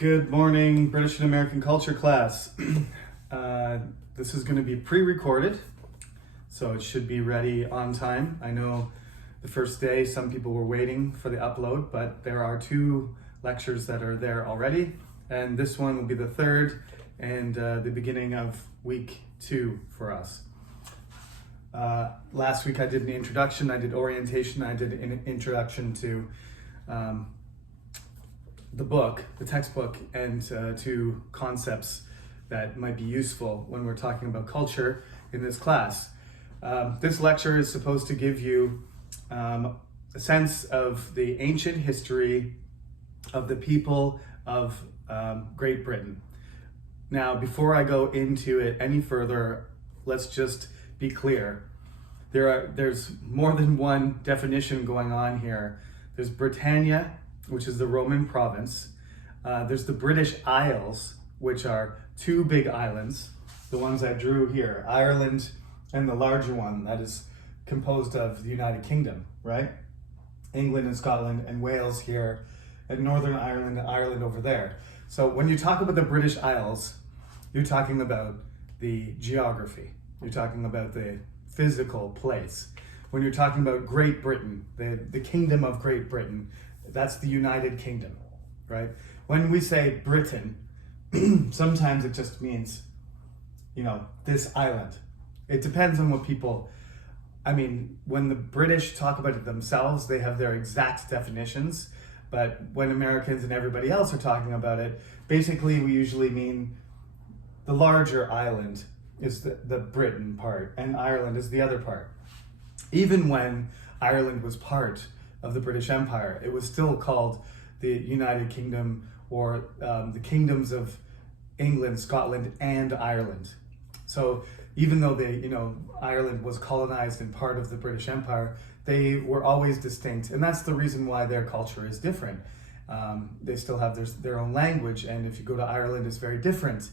Good morning, British and American culture class. This is going to be pre-recorded, so it should be ready on time. I know the first day some people were waiting for the upload, but there are 2 lectures that are there already, and this one will be the 3rd and the beginning of week 2 for us. Last week I did an introduction, I did orientation, I did an introduction to the book, the textbook, and to concepts that might be useful when we're talking about culture in this class. This lecture is supposed to give you a sense of the ancient history of the people of Great Britain. Now, before I go into it any further, let's just be clear. There's more than one definition going on here. There's Britannia, which is the Roman province. There's the British Isles, which are 2 big islands, the ones I drew here, Ireland and the larger one that is composed of the United Kingdom, right? England and Scotland and Wales here, and Northern Ireland and Ireland over there. So when you talk about the British Isles, you're talking about the geography. You're talking about the physical place. When you're talking about Great Britain, the Kingdom of Great Britain, that's the United Kingdom, right? When we say Britain, sometimes it just means, this island. It depends on what people, when the British talk about it themselves, they have their exact definitions, but when Americans and everybody else are talking about it, basically we usually mean the larger island is the Britain part, and Ireland is the other part. Even when Ireland was part of the British Empire, it was still called the United Kingdom, or the kingdoms of England, Scotland, and Ireland. So even though Ireland was colonized and part of the British Empire, they were always distinct, and that's the reason why their culture is different. They still have their own language, and if you go to Ireland, it's very different.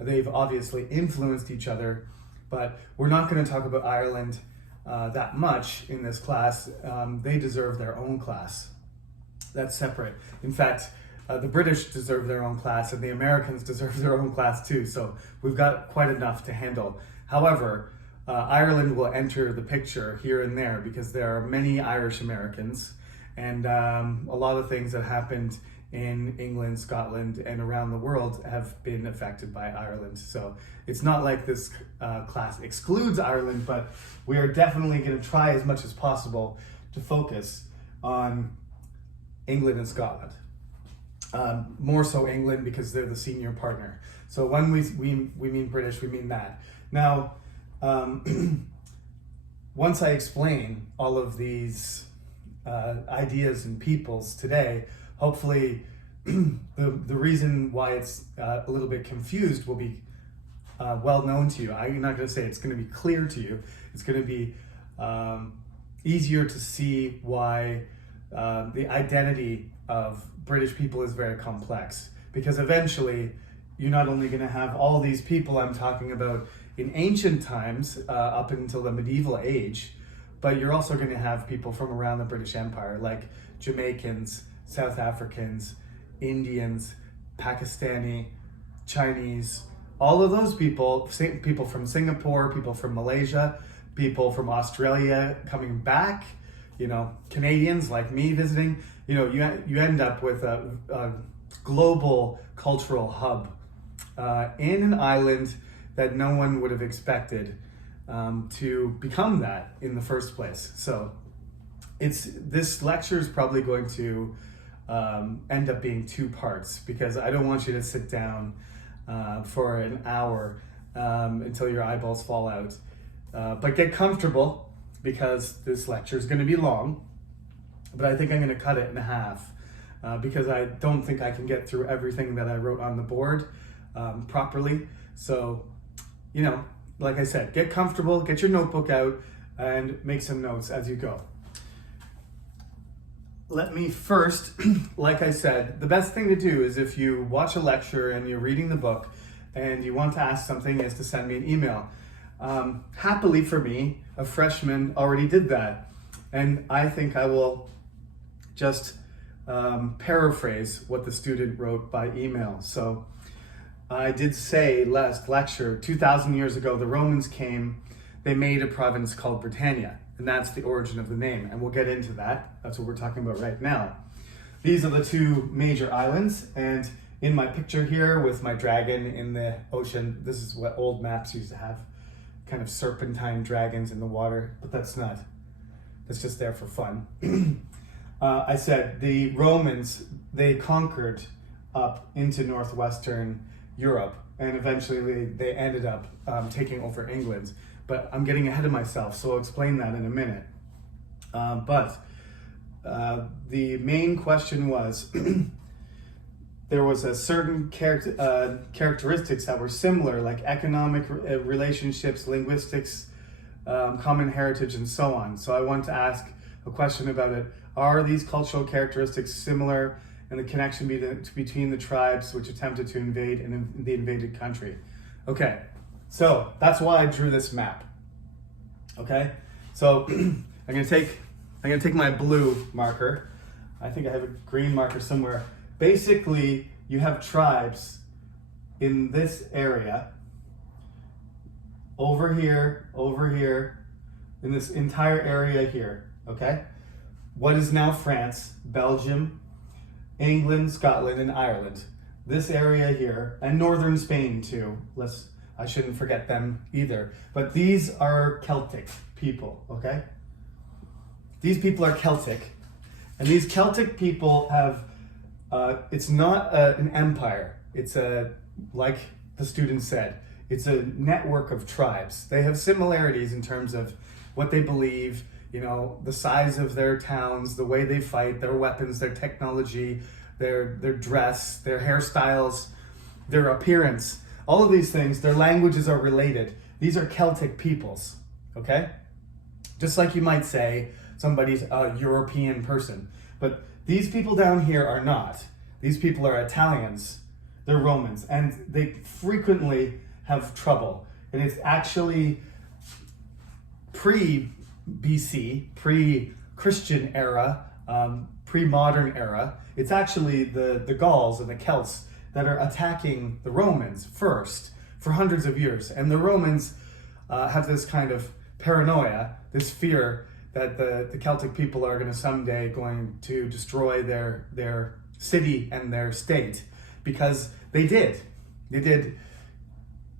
They've obviously influenced each other, but we're not going to talk about Ireland that much in this class. They deserve their own class. That's separate. In fact, the British deserve their own class, and the Americans deserve their own class too. So we've got quite enough to handle. However, Ireland will enter the picture here and there because there are many Irish Americans, and a lot of things that happened in England, Scotland, and around the world have been affected by Ireland. So it's not like this class excludes Ireland, but we are definitely going to try as much as possible to focus on England and Scotland. More so England because they're the senior partner. So when we mean British, we mean that. Now, once I explain all of these ideas and peoples today, hopefully the reason why it's a little bit confused will be well known to you. I'm not going to say it's going to be clear to you. It's going to be easier to see why the identity of British people is very complex, because eventually you're not only going to have all these people I'm talking about in ancient times up until the medieval age, but you're also going to have people from around the British Empire, like Jamaicans, South Africans, Indians, Pakistani, Chinese, all of those people from Singapore, people from Malaysia, people from Australia coming back, Canadians like me visiting, you end up with a global cultural hub in an island that no one would have expected to become that in the first place. So this lecture is probably going to end up being 2 parts, because I don't want you to sit down for an hour until your eyeballs fall out. But get comfortable, because this lecture is going to be long, but I think I'm going to cut it in half because I don't think I can get through everything that I wrote on the board properly. So, like I said, get comfortable, get your notebook out, and make some notes as you go. Let me first, like I said, the best thing to do is if you watch a lecture and you're reading the book and you want to ask something, is to send me an email. Happily for me, a freshman already did that. And I think I will just paraphrase what the student wrote by email. So I did say last lecture, 2,000 years ago, the Romans came, they made a province called Britannia, and that's the origin of the name, and we'll get into that. That's what we're talking about right now. These are the two major islands, and in my picture here with my dragon in the ocean, this is what old maps used to have, kind of serpentine dragons in the water, but that's just there for fun. I said the Romans, they conquered up into northwestern Europe, and eventually they ended up taking over England. But I'm getting ahead of myself, so I'll explain that in a minute. But the main question was, there was a certain characteristics that were similar, like economic relationships, linguistics, common heritage, and so on. So I want to ask a question about it. Are these cultural characteristics similar in the connection between the tribes which attempted to invade the invaded country? Okay, so that's why I drew this map. Okay, so I'm gonna take my blue marker. I think I have a green marker somewhere. Basically, you have tribes in this area, over here, in this entire area here, okay? What is now France, Belgium, England, Scotland, and Ireland. This area here, and northern Spain too. I shouldn't forget them either. But these are Celtic people, okay? These people are Celtic, and these Celtic people have, it's not an empire. It's like the student said, it's a network of tribes. They have similarities in terms of what they believe, you know, the size of their towns, the way they fight, their weapons, their technology, their dress, their hairstyles, their appearance. All of these things, their languages are related. These are Celtic peoples, okay? Just like you might say somebody's a European person. But these people down here are not. These people are Italians, they're Romans, and they frequently have trouble. And it's actually pre-BC, pre-Christian era, pre-modern era. It's actually the Gauls and the Celts that are attacking the Romans first for hundreds of years. And the Romans have this kind of paranoia, this fear that the Celtic people are someday going to destroy their city and their state, because they did. They did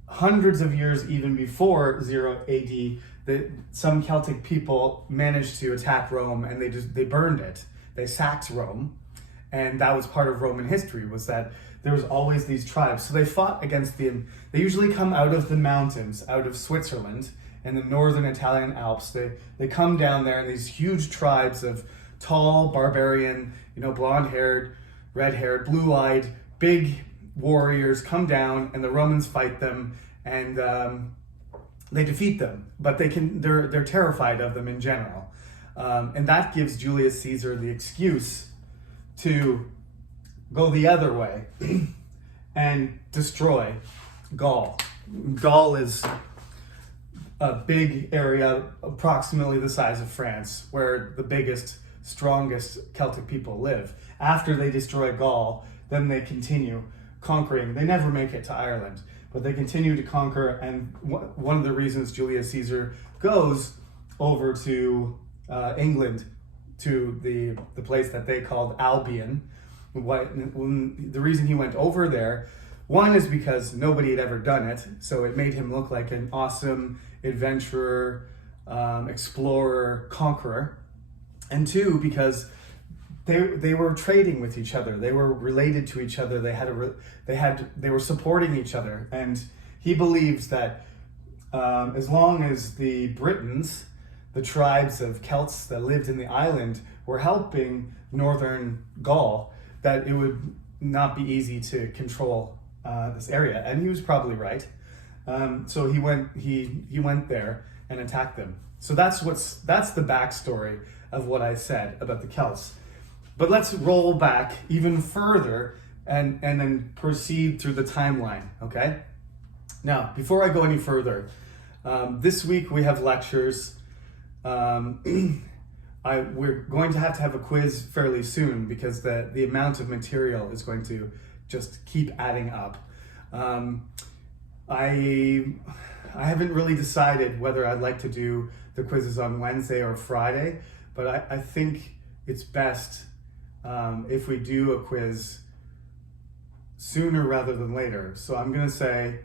hundreds of years even before 0 AD. Some Celtic people managed to attack Rome, and they burned it. They sacked Rome, and that was part of Roman history, was that there was always these tribes. So they fought against them. They usually come out of the mountains, out of Switzerland and the northern Italian Alps. They come down there in these huge tribes of tall, barbarian, blonde-haired, red-haired, blue-eyed, big warriors come down, and the Romans fight them, and they defeat them. But they're terrified of them in general. And that gives Julius Caesar the excuse to go the other way and destroy Gaul. Gaul is a big area, approximately the size of France, where the biggest, strongest Celtic people live. After they destroy Gaul, then they continue conquering. They never make it to Ireland, but they continue to conquer, and one of the reasons Julius Caesar goes over to England, to the place that they called Albion. The reason he went over there, one is because nobody had ever done it, so it made him look like an awesome adventurer, explorer, conqueror. And two, because they were trading with each other, they were related to each other, they were supporting each other, and he believes that as long as the Britons, the tribes of Celts that lived in the island, were helping northern Gaul, that it would not be easy to control this area. And he was probably right. So he went there and attacked them. So that's the backstory of what I said about the Celts. But let's roll back even further and then proceed through the timeline, okay? Now, before I go any further, this week we have lectures we're going to have a quiz fairly soon because the amount of material is going to just keep adding up. I haven't really decided whether I'd like to do the quizzes on Wednesday or Friday, but I think it's best if we do a quiz sooner rather than later. So I'm going to say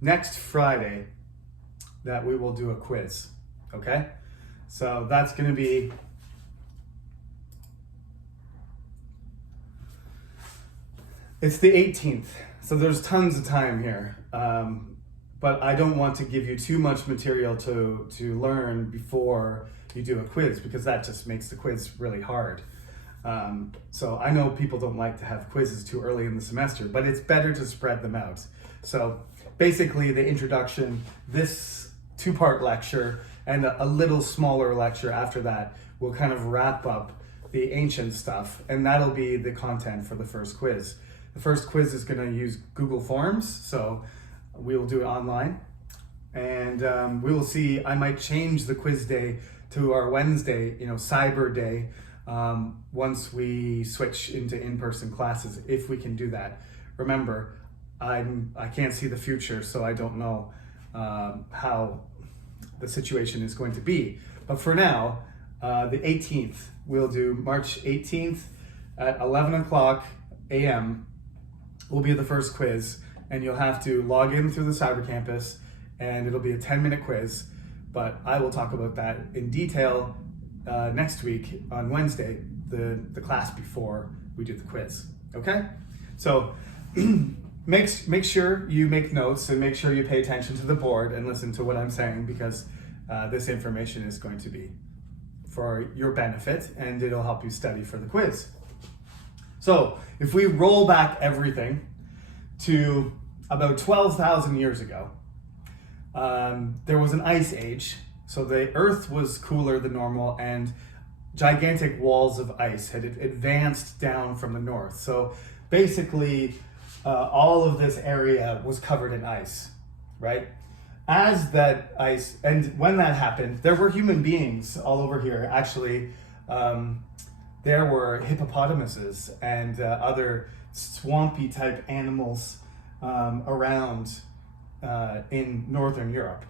next Friday that we will do a quiz, okay? So that's going to be it's the 18th, so there's tons of time here. But I don't want to give you too much material to learn before you do a quiz, because that just makes the quiz really hard. So I know people don't like to have quizzes too early in the semester, but it's better to spread them out. So basically the introduction, this 2-part lecture, and a little smaller lecture after that will kind of wrap up the ancient stuff, and that'll be the content for the first quiz. The first quiz is going to use Google Forms, so we'll do it online, and we will see. I might change the quiz day to our Wednesday, Cyber Day, once we switch into in-person classes, if we can do that. Remember, I can't see the future, so I don't know how the situation is going to be. But for now, the 18th, we'll do March 18th at 11 o'clock a.m. will be the first quiz, and you'll have to log in through the Cyber Campus, and it'll be a 10-minute quiz, but I will talk about that in detail next week on Wednesday, the class before we do the quiz, okay? So make sure you make notes and make sure you pay attention to the board and listen to what I'm saying, because this information is going to be for your benefit and it'll help you study for the quiz. So if we roll back everything to about 12,000 years ago, there was an ice age. So the earth was cooler than normal, and gigantic walls of ice had advanced down from the north. So basically, all of this area was covered in ice, right? As that ice, and when that happened, there were human beings all over here. Actually, there were hippopotamuses and other swampy type animals around in Northern Europe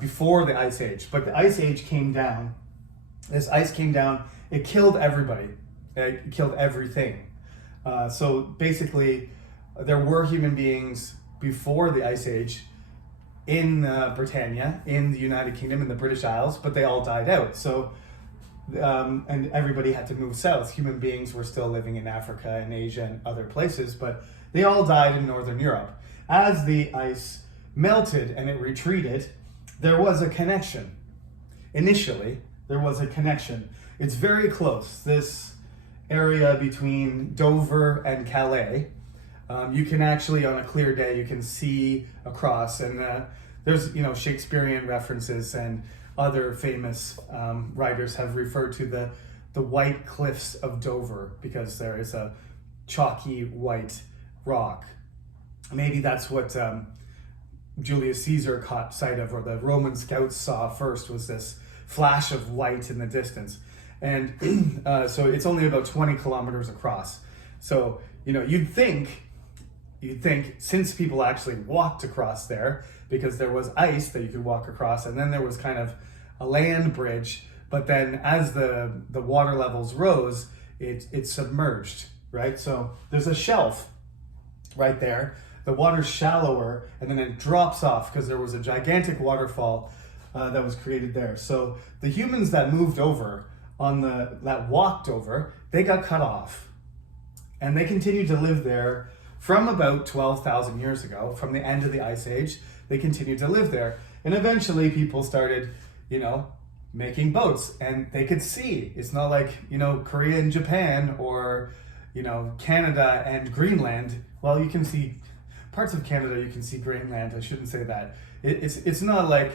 before the Ice Age. But the Ice Age came down. This ice came down. It killed everybody. It killed everything. So basically, there were human beings before the Ice Age in Britannia, in the United Kingdom, in the British Isles, but they all died out. So, and everybody had to move south. Human beings were still living in Africa and Asia and other places, but they all died in Northern Europe. As the ice melted and it retreated, there was a connection. Initially, there was a connection. It's very close. This area between Dover and Calais, you can actually, on a clear day, you can see across, and there's Shakespearean references, and other famous writers have referred to the white cliffs of Dover because there is a chalky white rock. Maybe that's what Julius Caesar caught sight of, or the Roman scouts saw first, was this flash of white in the distance. And so it's only about 20 kilometers across. So, you'd think since people actually walked across there, because there was ice that you could walk across, and then there was kind of a land bridge, but then as the water levels rose, it submerged, right? So there's a shelf right there. The water's shallower, and then it drops off because there was a gigantic waterfall that was created there. So the humans that moved over that walked over, they got cut off, and they continued to live there from about 12,000 years ago, from the end of the Ice Age. They continued to live there, and eventually people started, making boats, and they could see. It's not like, Korea and Japan, or, Canada and Greenland. Well, you can see parts of Canada, you can see Greenland. I shouldn't say that. It's not like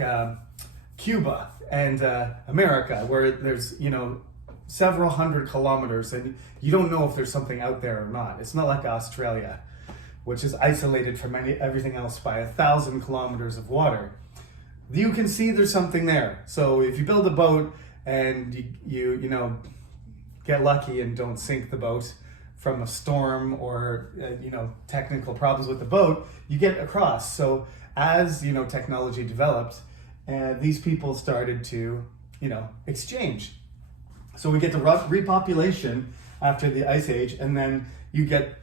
Cuba and America, where there's, several hundred kilometers, and you don't know if there's something out there or not. It's not like Australia, which is isolated from everything else by 1,000 kilometers of water. You can see there's something there. So if you build a boat and you know, get lucky and don't sink the boat from a storm or you know, technical problems with the boat, you get across. So as you know, technology developed, these people started to, you know, exchange. So we get the repopulation after the Ice Age, and then you get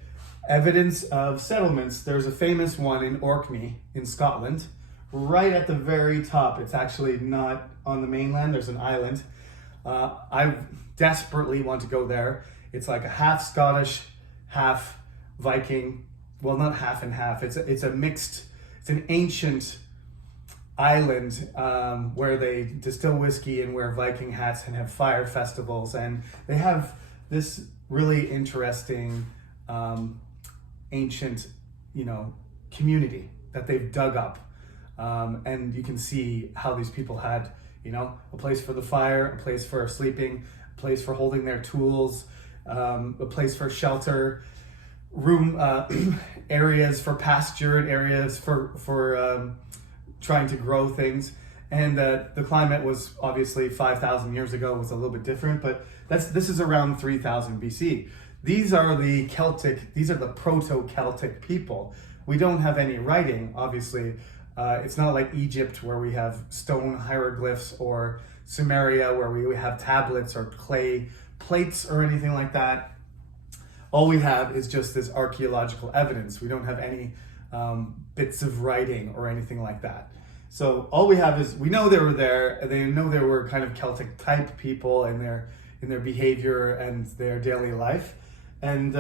evidence of settlements. There's a famous one in Orkney in Scotland, right at the very top. It's actually not on the mainland, there's an island. I desperately want to go there. It's like a half Scottish, half Viking. Well, not half and half. It's a mixed, it's an ancient island where they distill whiskey and wear Viking hats and have fire festivals. And they have this really interesting ancient, you know, community that they've dug up. And you can see how these people had, you know, a place for the fire, a place for sleeping, a place for holding their tools, a place for shelter, room areas for pasture, and areas for trying to grow things. And the climate was obviously 5,000 years ago was a little bit different, but this is around 3000 BC. These are the proto-Celtic people. We don't have any writing, obviously. It's not like Egypt where we have stone hieroglyphs, or Sumeria where we have tablets or clay plates or anything like that. All we have is just this archaeological evidence. We don't have any bits of writing or anything like that. So all we have is, we know they were there. They know they were kind of Celtic type people in their behavior and their daily life. And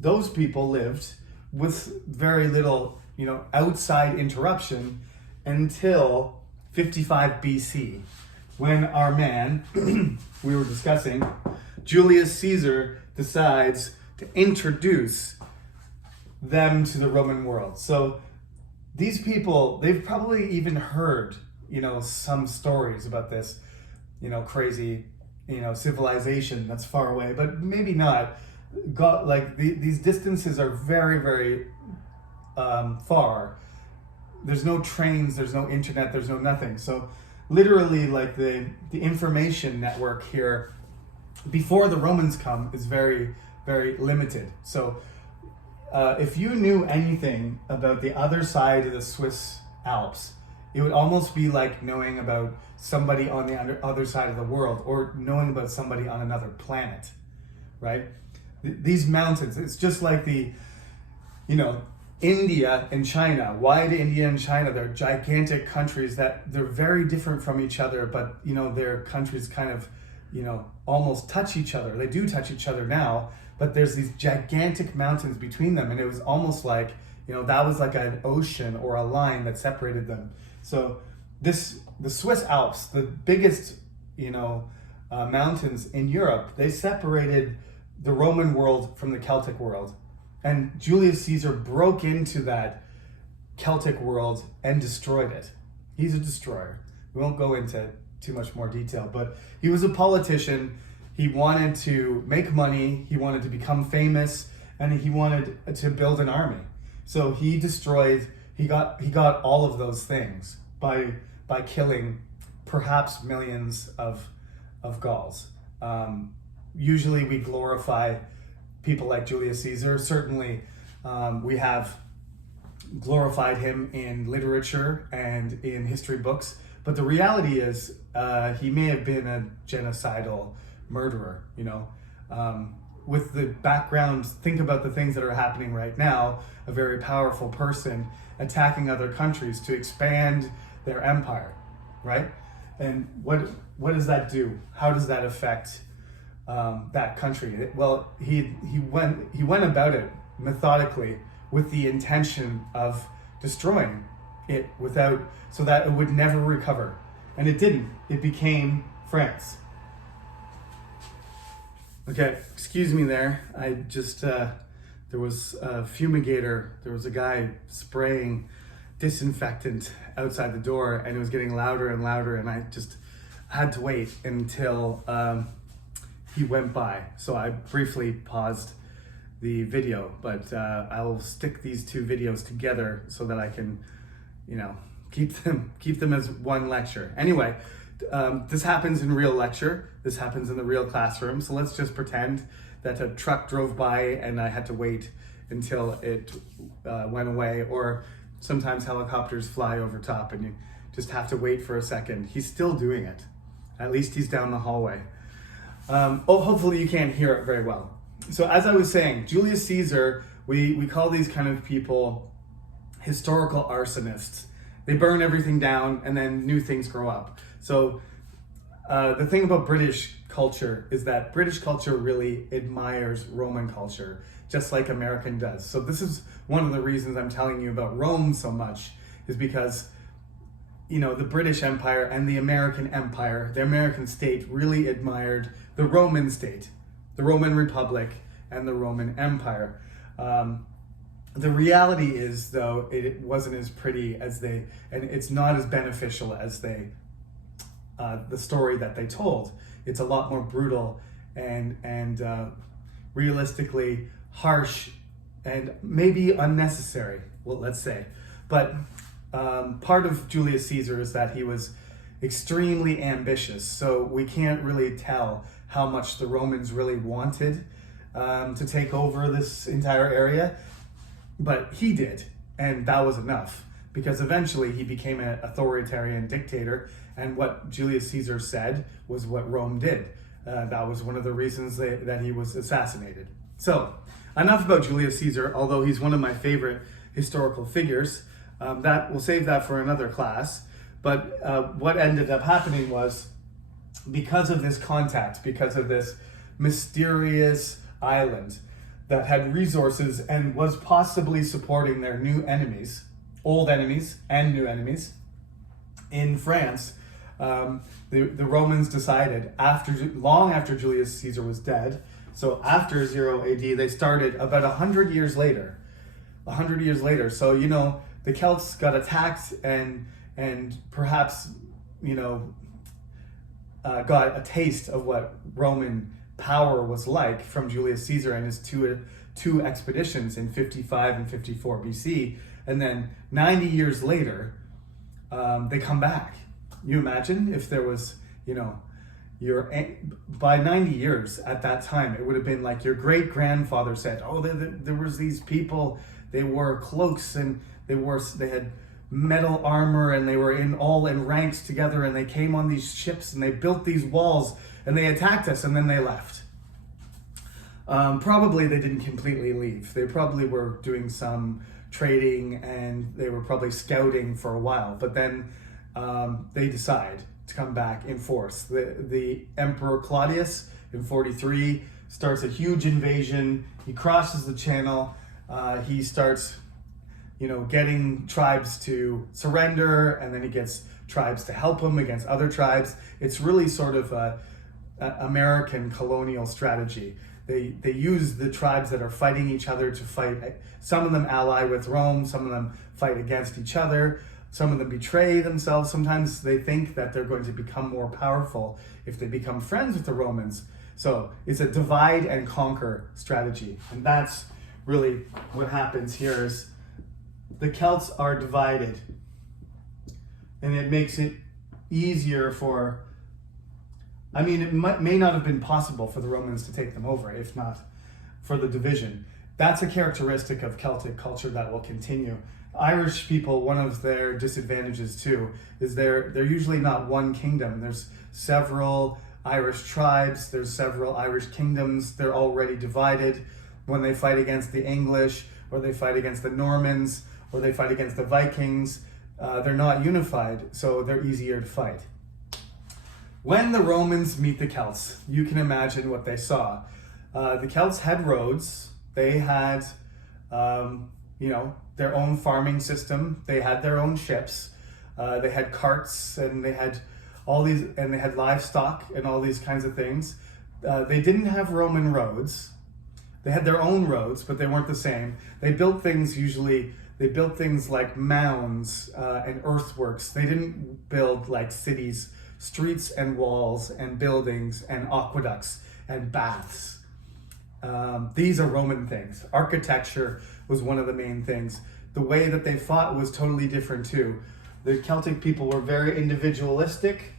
those people lived with very little, you know, outside interruption until 55 BC, when our man, we were discussing, Julius Caesar, decides to introduce them to the Roman world. So these people, they've probably even heard, you know, some stories about this, you know, crazy, you know, civilization that's far away, but maybe not. These distances are very, very far. There's no trains, there's no internet, there's no nothing. So literally, like the information network here before the Romans come is very, very limited. So if you knew anything about the other side of the Swiss Alps, it would almost be like knowing about somebody on the other side of the world, or knowing about somebody on another planet, right? These mountains, it's just like the, you know, India and China. Why do India and China? They're gigantic countries that they're very different from each other, but, you know, their countries kind of, you know, almost touch each other. They do touch each other now, but there's these gigantic mountains between them, and it was almost like, you know, that was like an ocean or a line that separated them. So the Swiss Alps, the biggest, you know, mountains in Europe, they separated the Roman world from the Celtic world. And Julius Caesar broke into that Celtic world and destroyed it. He's a destroyer. We won't go into too much more detail, but he was a politician. He wanted to make money, he wanted to become famous, and he wanted to build an army. So he got all of those things by killing perhaps millions of Gauls. Usually we glorify people like Julius Caesar. Certainly we have glorified him in literature and in history books, but the reality is he may have been a genocidal murderer, you know. With the background, think about the things that are happening right now, a very powerful person attacking other countries to expand their empire, right? And what does that do? How does that affect that country? Well, he went about it methodically with the intention of destroying it so that it would never recover. And it didn't. It became France. Okay, excuse me there. I just, there was a fumigator. There was a guy spraying disinfectant outside the door, and it was getting louder and louder, and I just had to wait until he went by. So I briefly paused the video, but I'll stick these two videos together so that I can, you know, keep them as one lecture. Anyway, This happens in real lecture. This happens in the real classroom. So let's just pretend that a truck drove by and I had to wait until it went away, or sometimes helicopters fly over top and you just have to wait for a second. He's still doing it. At least he's down the hallway. Hopefully you can't hear it very well. So as I was saying, Julius Caesar, we call these kind of people historical arsonists. They burn everything down and then new things grow up. So the thing about British culture is that British culture really admires Roman culture, just like American does. So this is one of the reasons I'm telling you about Rome so much, is because, you know, the British Empire and the American Empire, the American state, really admired the Roman state, the Roman Republic, and the Roman Empire. The reality is, though, it wasn't as pretty as and it's not as beneficial as the story that they told. It's a lot more brutal and realistically harsh and maybe unnecessary, well, let's say. But part of Julius Caesar is that he was extremely ambitious, so we can't really tell how much the Romans really wanted to take over this entire area, but he did, and that was enough, because eventually he became an authoritarian dictator, and what Julius Caesar said was what Rome did. That was one of the reasons that he was assassinated. So, enough about Julius Caesar, although he's one of my favorite historical figures. We'll save that for another class. But what ended up happening was, because of this contact, because of this mysterious island that had resources and was possibly supporting their new enemies, old enemies and new enemies, in France, the Romans decided, long after Julius Caesar was dead, so after 0 AD, they started about 100 years later. 100 years later. So, you know, the Celts got attacked and perhaps, you know, got a taste of what Roman power was like from Julius Caesar and his two expeditions in 55 and 54 BC. And then 90 years later, they come back. You imagine if there was, you know, by 90 years at that time, it would have been like your great grandfather said, oh, there was these people, they wore cloaks and they had metal armor and they were all in ranks together and they came on these ships and they built these walls and they attacked us and then they left. Probably they didn't completely leave. They probably were doing some trading and they were probably scouting for a while, but then they decide to come back in force. The Emperor Claudius in 43 starts a huge invasion. He crosses the channel. He starts, you know, getting tribes to surrender, and then he gets tribes to help him against other tribes. It's really sort of a American colonial strategy. They use the tribes that are fighting each other to fight. Some of them ally with Rome, some of them fight against each other, some of them betray themselves. Sometimes they think that they're going to become more powerful if they become friends with the Romans. So it's a divide and conquer strategy. And that's really what happens here is the Celts are divided. And it makes it easier for, I mean, it may not have been possible for the Romans to take them over, if not for the division. That's a characteristic of Celtic culture that will continue. Irish people, one of their disadvantages too, is they're usually not one kingdom. There's several Irish tribes, there's several Irish kingdoms. They're already divided. When they fight against the English, or they fight against the Normans, or they fight against the Vikings, they're not unified, so they're easier to fight. When the Romans meet the Celts, you can imagine what they saw. The Celts had roads. They had, their own farming system. They had their own ships. They had carts, and they had all these, and they had livestock and all these kinds of things. They didn't have Roman roads. They had their own roads, but they weren't the same. They built things like mounds and earthworks. They didn't build like cities, streets and walls and buildings and aqueducts and baths. These are Roman things. Architecture was one of the main things. The way that they fought was totally different too. The Celtic people were very individualistic.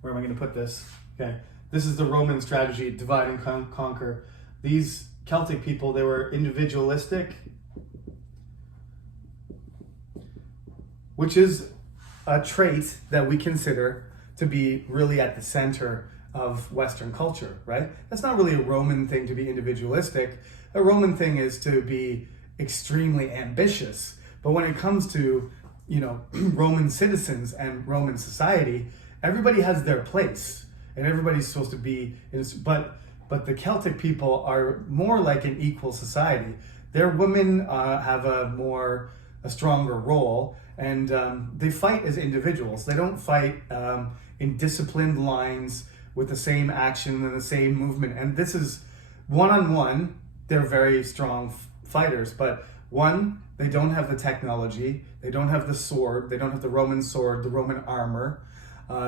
where am I going to put this? Okay, this is the Roman strategy, divide and conquer. These Celtic people, they were individualistic, which is a trait that we consider to be really at the center of Western culture, right? That's not really a Roman thing to be individualistic. A Roman thing is to be extremely ambitious. But when it comes to, Roman citizens and Roman society, everybody has their place and everybody's supposed to be, but the Celtic people are more like an equal society. Their women have a stronger role, and they fight as individuals. They don't fight in disciplined lines with the same action and the same movement. And this is one-on-one, they're very strong fighters, but one, they don't have the technology, they don't have the sword, they don't have the Roman sword, the Roman armor,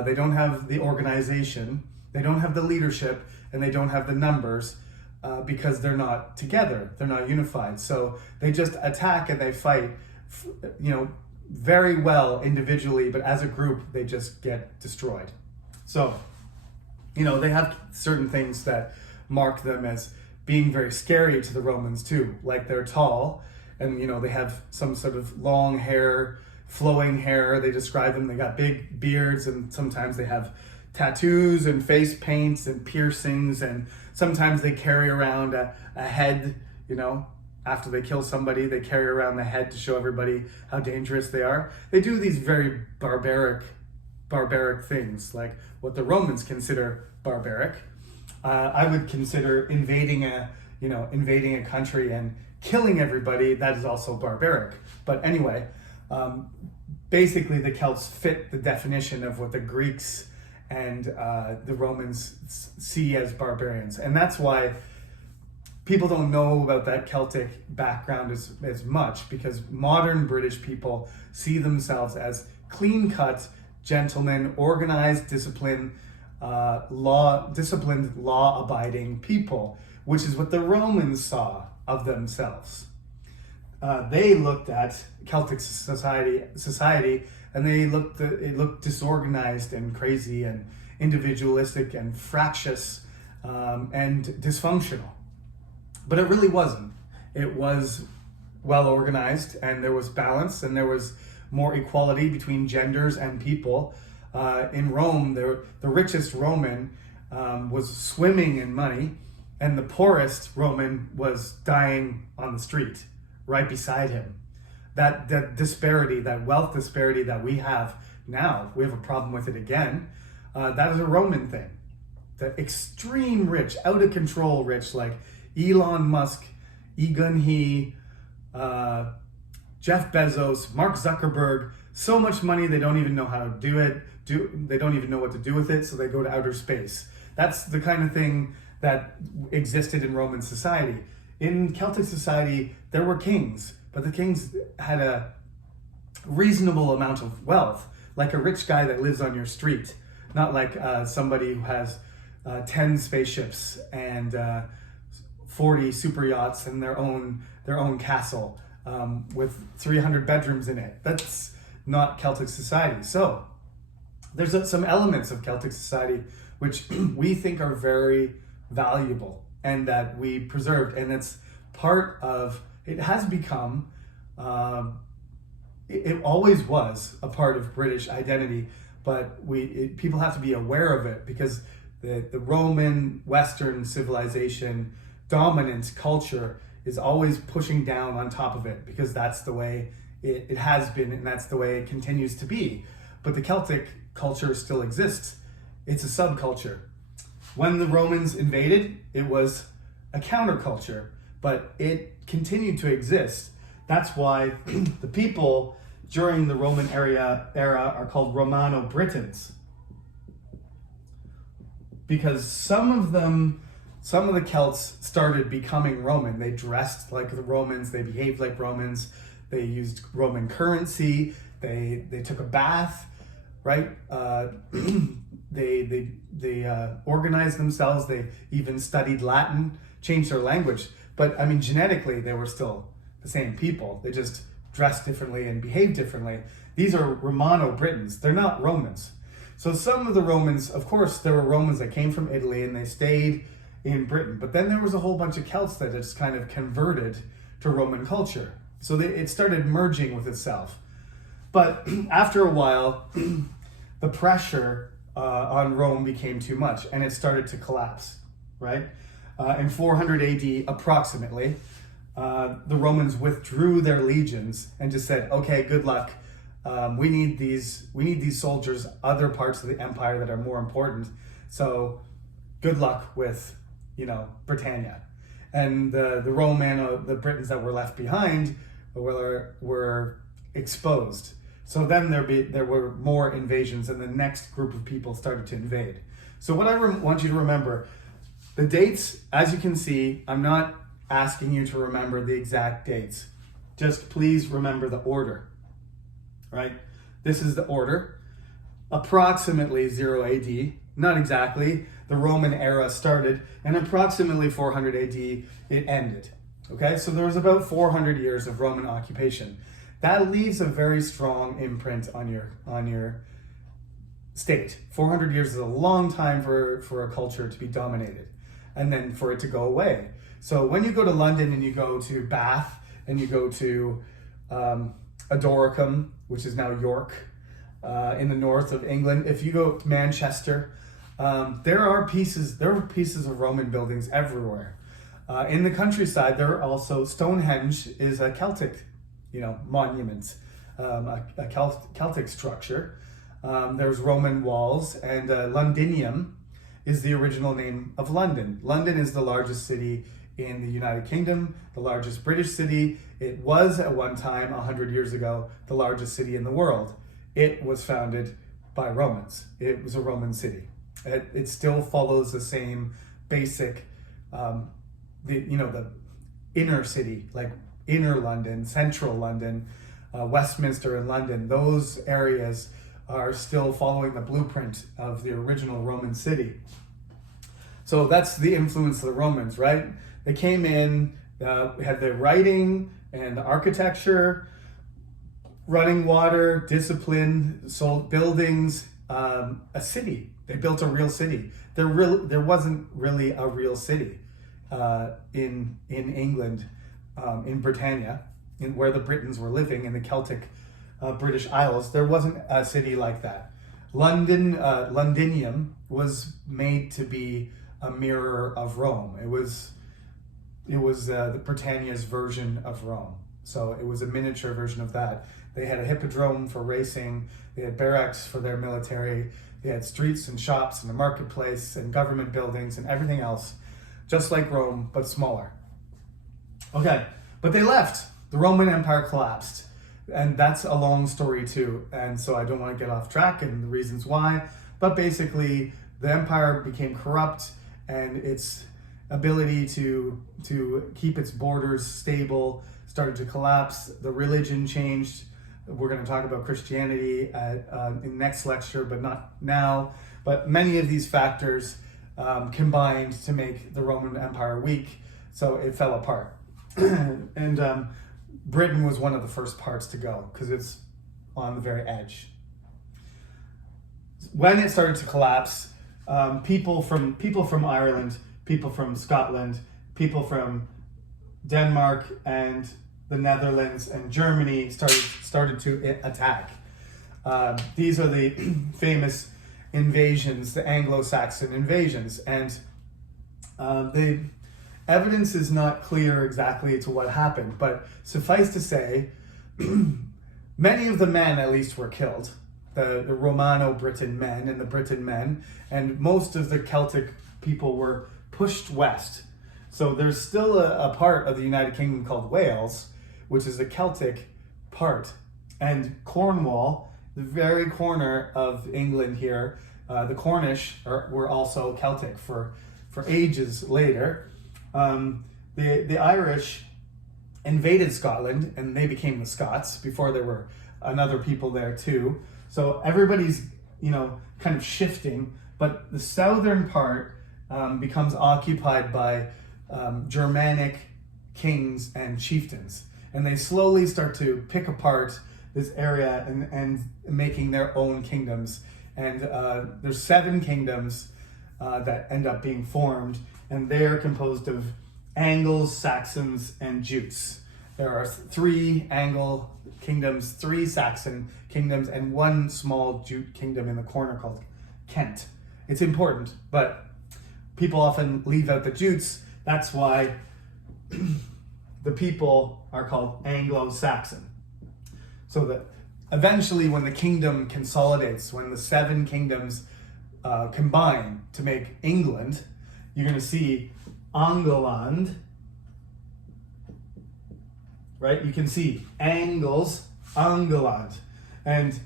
they don't have the organization, they don't have the leadership, and they don't have the numbers because they're not together, they're not unified. So they just attack and they fight, very well individually, but as a group, they just get destroyed. So, they have certain things that mark them as being very scary to the Romans too. Like they're tall and, they have some sort of long hair, flowing hair. They describe them, they got big beards, and sometimes they have tattoos and face paints and piercings, and sometimes they carry around a head, after they kill somebody, they carry around the head to show everybody how dangerous they are. They do these very barbaric things, like what the Romans consider barbaric. I would consider invading a country and killing everybody. That is also barbaric. But anyway, basically the Celts fit the definition of what the Greeks and the Romans see as barbarians, and that's why people don't know about that Celtic background as much, because modern British people see themselves as clean-cut gentlemen, organized, disciplined, law-abiding people, which is what the Romans saw of themselves. They looked at Celtic society, and it looked disorganized and crazy and individualistic and fractious and dysfunctional. But it really wasn't. It was well organized, and there was balance, and there was more equality between genders and people. In Rome, the richest Roman was swimming in money, and the poorest Roman was dying on the street right beside him. That disparity, that wealth disparity that we have now, we have a problem with it again. That is a Roman thing. The extreme rich, out of control rich, like Elon Musk, Egon He, Jeff Bezos, Mark Zuckerberg, so much money they don't even know how to do it. They don't even know what to do with it, so they go to outer space. That's the kind of thing that existed in Roman society. In Celtic society, there were kings, but the kings had a reasonable amount of wealth, like a rich guy that lives on your street, not like somebody who has 10 spaceships and 40 super yachts and their own castle with 300 bedrooms in it. That's not Celtic society. So there's some elements of Celtic society which we think are very valuable and that we preserved, and it's part of, it has become, it always was a part of British identity, but people have to be aware of it, because the Roman Western civilization dominant culture is always pushing down on top of it, because that's the way it has been, and that's the way it continues to be. But the Celtic culture still exists. It's a subculture. When the Romans invaded, it was a counterculture, but it continued to exist. That's why the people during the Roman era are called Romano-Britons, because some of the Celts started becoming Roman. They dressed like the Romans, they behaved like Romans, they used Roman currency, they took a bath, right? They organized themselves, they even studied Latin, changed their language. But I mean, genetically, they were still the same people. They just dressed differently and behaved differently. These are Romano-Britons, they're not Romans. So some of the Romans, of course, there were Romans that came from Italy and they stayed in Britain. But then there was a whole bunch of Celts that just kind of converted to Roman culture. So it started merging with itself. But after a while, the pressure on Rome became too much and it started to collapse, right? In 400 AD, approximately, the Romans withdrew their legions and just said, okay, good luck. We need these soldiers, other parts of the empire that are more important. So good luck with, Britannia. And the Britons that were left behind were exposed. So then there were more invasions and the next group of people started to invade. So what I want you to remember, the dates, as you can see, I'm not asking you to remember the exact dates. Just please remember the order, right? This is the order. Approximately 0 AD, not exactly, the Roman era started, and approximately 400 AD, it ended. Okay, so there was about 400 years of Roman occupation. That leaves a very strong imprint on your state. 400 years is a long time for a culture to be dominated, and then for it to go away. So when you go to London and you go to Bath and you go to Adoricum, which is now York, in the north of England, if you go to Manchester, there were pieces of Roman buildings everywhere. In the countryside, there are also Stonehenge is a Celtic, monument, a Celtic structure. There's Roman walls, and Londinium is the original name of London. London is the largest city in the United Kingdom, the largest British city. It was at one time, 100 years ago, the largest city in the world. It was founded by Romans. It was a Roman city. It still follows the same basic, the inner city, like inner London, central London, Westminster and London. Those areas are still following the blueprint of the original Roman city. So that's the influence of the Romans, right? They came in, had the writing and the architecture, running water, discipline, sold buildings, a city. They built a real city. There wasn't really a real city in England, in Britannia, where the Britons were living in the Celtic British Isles. There wasn't a city like that. Londinium was made to be a mirror of Rome. It was the Britannia's version of Rome. So it was a miniature version of that. They had a hippodrome for racing. They had barracks for their military. They had streets and shops and a marketplace and government buildings and everything else, just like Rome, but smaller. Okay, but they left. The Roman Empire collapsed. And that's a long story too. And so I don't want to get off track and the reasons why. But basically, the empire became corrupt and its ability to keep its borders stable started to collapse. The religion changed. We're going to talk about Christianity in next lecture, but not now. But many of these factors combined to make the Roman Empire weak, so it fell apart. And Britain was one of the first parts to go because it's on the very edge. When it started to collapse, people from Ireland, people from Scotland, people from Denmark and the Netherlands and Germany started to attack. These are the famous invasions, the Anglo-Saxon invasions, and the evidence is not clear exactly to what happened, but suffice to say, many of the men at least were killed, the Romano-Briton men and the Briton men, and most of the Celtic people were pushed west. So there's still a part of the United Kingdom called Wales, which is the Celtic part. And Cornwall, the very corner of England here, the Cornish were also Celtic for ages later. The Irish invaded Scotland and they became the Scots before there were another people there too. So everybody's, kind of shifting, but the southern part becomes occupied by Germanic kings and chieftains. And they slowly start to pick apart this area and making their own kingdoms And there's 7 kingdoms that end up being formed, and they're composed of Anglo-Saxons and Jutes. There are 3 Anglo kingdoms, 3 Saxon kingdoms, and 1 small Jute kingdom in the corner called Kent. It's important, but people often leave out the Jutes. That's why the people are called Anglo-Saxon. So that eventually when the kingdom consolidates, when the 7 kingdoms combine to make England, you're going to see Angleland, right? You can see Angles, Angleland. And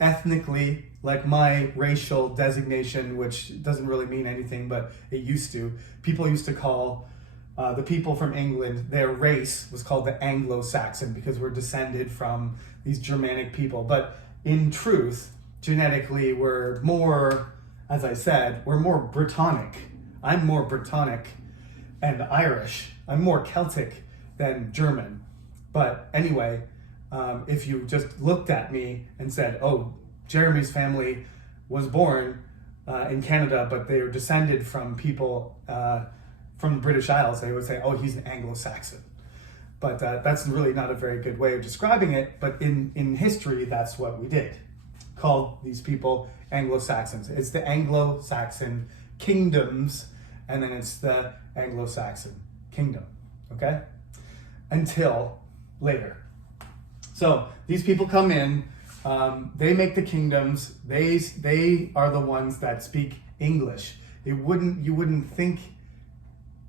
ethnically, like my racial designation, which doesn't really mean anything, but it used to, people used to call the people from England, their race was called the Anglo-Saxon because we're descended from these Germanic people. But in truth, genetically, we're more, as I said, we're more Brittonic. I'm more Brittonic and Irish. I'm more Celtic than German. But anyway, if you just looked at me and said, oh, Jeremy's family was born in Canada, but they are descended from people from the British Isles, they would say, oh, he's an Anglo-Saxon. But that's really not a very good way of describing it. But in history, that's what we did. Called these people Anglo-Saxons. It's the Anglo-Saxon Kingdoms, and then it's the Anglo-Saxon Kingdom, okay? Until later. So these people come in, they make the kingdoms, they are the ones that speak English. You wouldn't think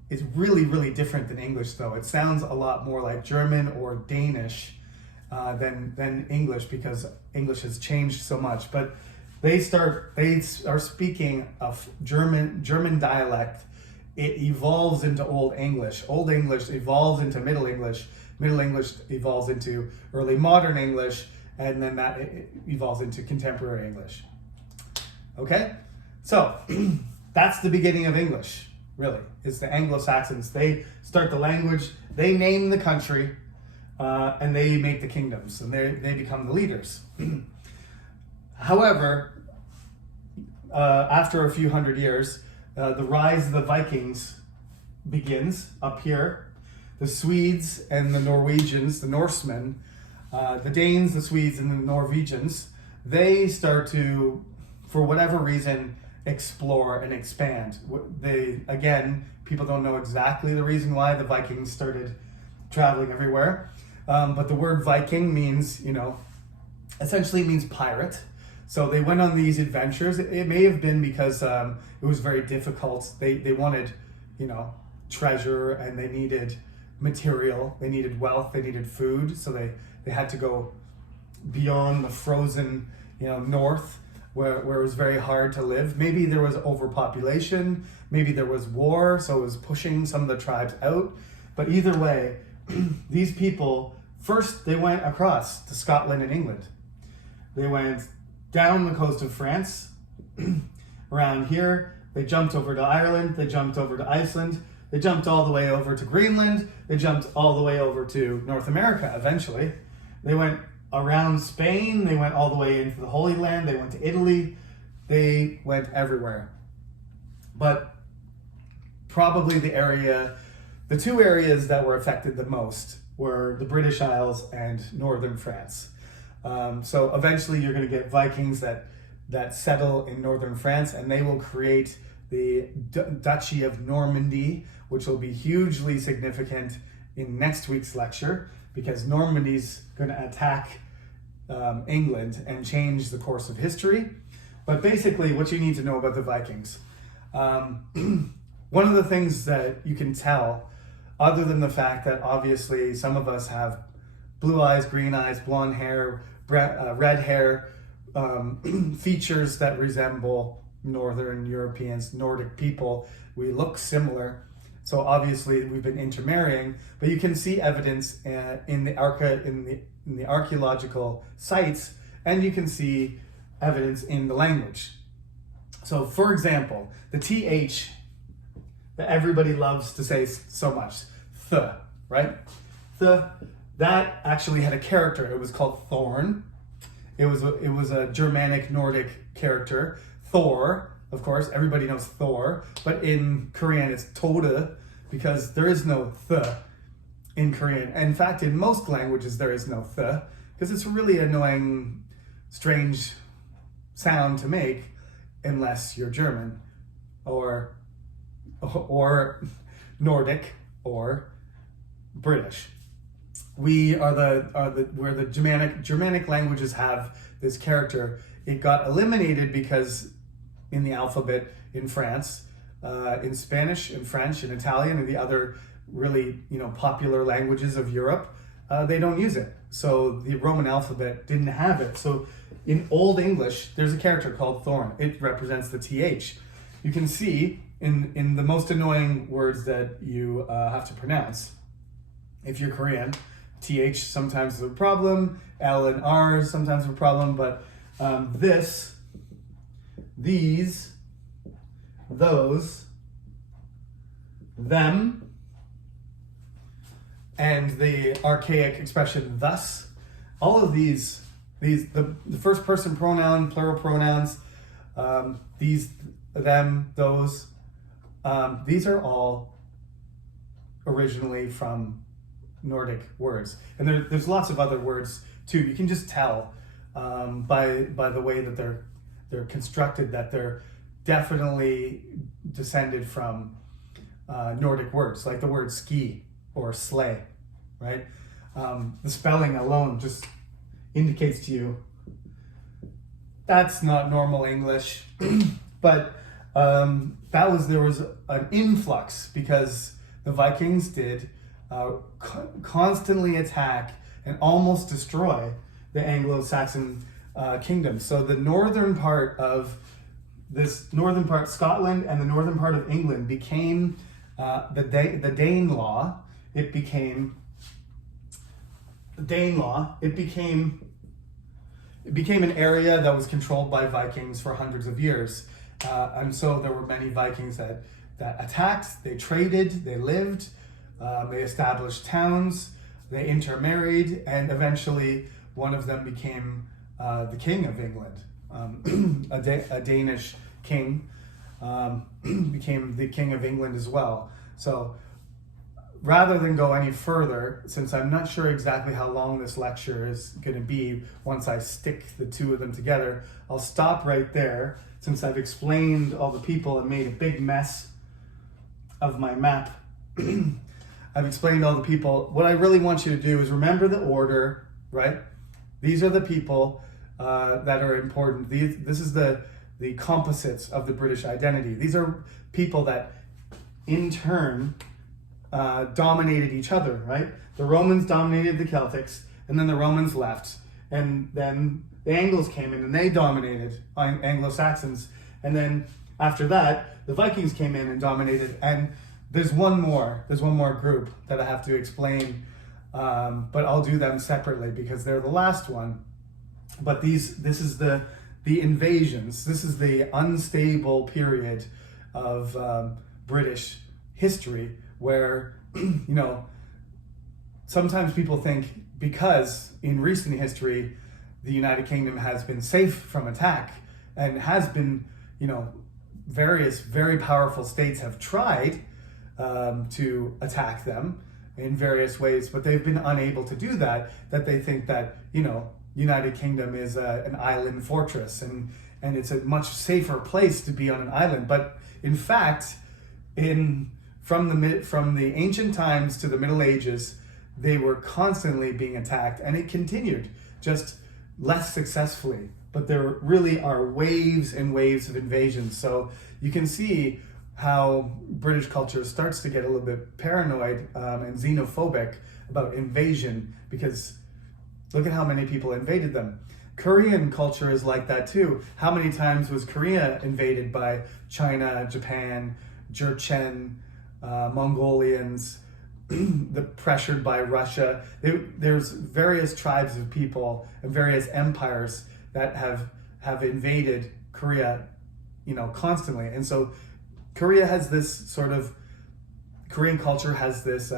it's really, really different than English, though. It sounds a lot more like German or Danish than English, because English has changed so much. But they are speaking of German dialect. It evolves into Old English. Old English evolves into Middle English. Middle English evolves into early modern English, and then that evolves into contemporary English. Okay? So, that's the beginning of English, really. It's the Anglo-Saxons. They start the language, they name the country, and they make the kingdoms, and they become the leaders. However, after a few hundred years, the rise of the Vikings begins up here. The Swedes and the Norwegians, the Norsemen, the Danes, the Swedes, and the Norwegians, they start to, for whatever reason, explore and expand. People don't know exactly the reason why the Vikings started traveling everywhere, but the word Viking means, essentially means pirate. So they went on these adventures. It may have been because it was very difficult. They wanted, treasure, and they needed material, they needed wealth, they needed food, so they had to go beyond the frozen, north, where it was very hard to live. Maybe there was overpopulation, maybe there was war, so it was pushing some of the tribes out. But either way, these people, first they went across to Scotland and England. They went down the coast of France, around here, they jumped over to Ireland, they jumped over to Iceland, they jumped all the way over to Greenland. They jumped all the way over to North America eventually. They went around Spain. They went all the way into the Holy Land. They went to Italy. They went everywhere. But probably the 2 areas that were affected the most were the British Isles and northern France. So eventually you're going to get Vikings that settle in northern France, and they will create the Duchy of Normandy, which will be hugely significant in next week's lecture, because Normandy's going to attack England and change the course of history. But basically, what you need to know about the Vikings. One of the things that you can tell, other than the fact that obviously some of us have blue eyes, green eyes, blonde hair, red hair, features that resemble Northern Europeans, Nordic people, we look similar. So obviously we've been intermarrying, but you can see evidence in the archaeological sites, and you can see evidence in the language. So for example, the TH that everybody loves to say so much, th, right? That actually had a character. It was called Thorn. It was a Germanic Nordic character. Thor, of course, everybody knows Thor, but in Korean it's Tode, because there is no th in Korean. In fact, in most languages there is no th, because it's a really annoying, strange sound to make unless you're German or Nordic or British. Where the Germanic languages have this character. It got eliminated because in the alphabet in France, in Spanish, in French, in Italian, and the other really popular languages of Europe, they don't use it. So the Roman alphabet didn't have it. So in Old English, there's a character called thorn. It represents the th. You can see in the most annoying words that you have to pronounce, if you're Korean, th sometimes is a problem, l and r is sometimes a problem, but this, these, those, them, and the archaic expression thus, all of these the first person pronoun, plural pronouns, these, them, those, these are all originally from Nordic words, and there's lots of other words too. You can just tell by the way that they're constructed that they're definitely descended from Nordic words, like the word ski or sleigh, right? The spelling alone just indicates to you that's not normal English. But there was an influx because the Vikings did constantly attack and almost destroy the Anglo-Saxon Kingdoms. So the northern part of Scotland and the northern part of England became the Danelaw. It became an area that was controlled by Vikings for hundreds of years. And so there were many Vikings that attacked, they traded, they lived, they established towns, they intermarried, and eventually one of them became the king of England. A Danish king became the king of England as well. So rather than go any further, since I'm not sure exactly how long this lecture is going to be once I stick the two of them together, I'll stop right there since I've explained all the people and made a big mess of my map. I've explained all the people. What I really want you to do is remember the order, right? These are the people that are important. This is the composites of the British identity. These are people that in turn dominated each other, right? The Romans dominated the Celtics, and then the Romans left, and then the Angles came in and they dominated Anglo-Saxons, and then after that the Vikings came in and dominated. And there's one more group that I have to explain, but I'll do them separately because they're the last one. But this is the invasions. This is the unstable period of British history where, sometimes people think because in recent history, the United Kingdom has been safe from attack and has been, various very powerful states have tried to attack them in various ways, but they've been unable to do that they think that, United Kingdom is an island fortress and it's a much safer place to be on an island. But in fact, from the ancient times to the Middle Ages, they were constantly being attacked, and it continued, just less successfully. But there really are waves and waves of invasions. So you can see how British culture starts to get a little bit paranoid and xenophobic about invasion, because look at how many people invaded them. Korean culture is like that too. How many times was Korea invaded by China, Japan, Jurchen, Mongolians, pressured by Russia? There's various tribes of people and various empires that have invaded Korea, constantly. And so Korean culture has this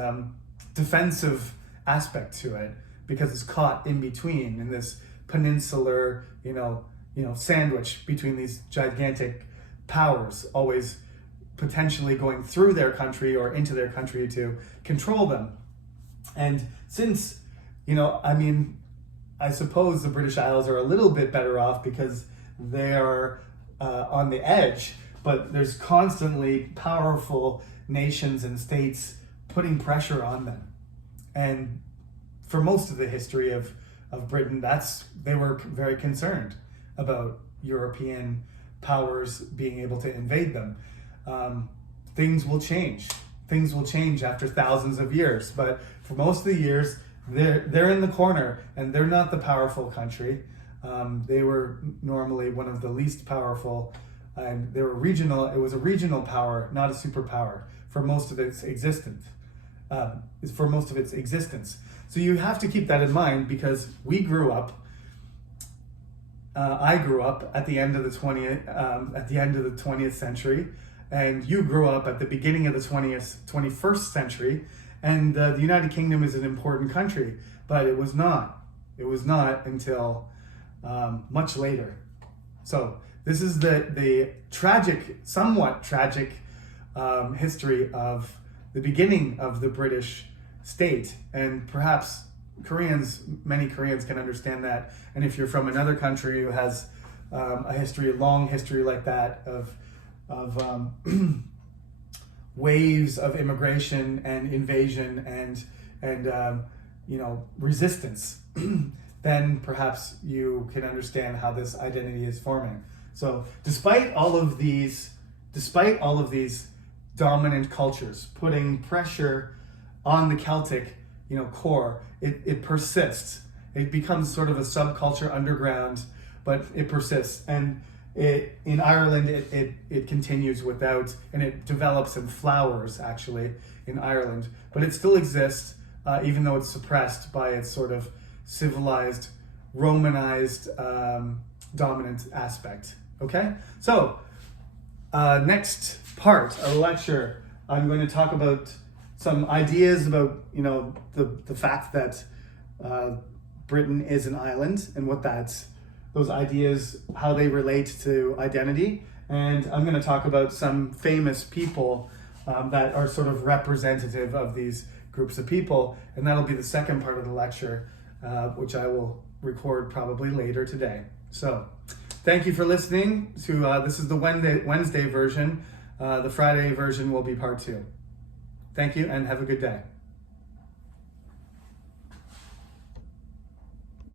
defensive aspect to it because it's caught in between in this peninsular, sandwich between these gigantic powers, always potentially going through their country or into their country to control them. And since, I suppose the British Isles are a little bit better off because they are on the edge, but there's constantly powerful nations and states putting pressure on them. And for most of the history of Britain, they were very concerned about European powers being able to invade them. Things will change. Things will change after thousands of years, but for most of the years, they're in the corner, and they're not the powerful country. They were normally one of the least powerful, and they were regional. It was a regional power, not a superpower, for most of its existence. So you have to keep that in mind, because I grew up at the end of the 20th century, and you grew up at the beginning of the 21st century, and the United Kingdom is an important country, but it was not. It was not until much later. So this is the somewhat tragic history of the beginning of the British state, and perhaps many Koreans can understand that. And if you're from another country who has a long history like that of waves of immigration and invasion and resistance, then perhaps you can understand how this identity is forming. So despite all of these dominant cultures putting pressure on the Celtic core, it persists. It becomes sort of a subculture underground, but it persists. And in Ireland, it continues without, and it develops and flowers actually in Ireland, but it still exists, even though it's suppressed by its sort of civilized, Romanized, dominant aspect. Okay? So, next part of the lecture, I'm going to talk about some ideas about, the fact that Britain is an island, and what those ideas, how they relate to identity. And I'm going to talk about some famous people that are sort of representative of these groups of people, and that'll be the second part of the lecture, which I will record probably later today. So thank you for listening to this is the Wednesday version. The Friday version will be part 2. Thank you, and have a good day.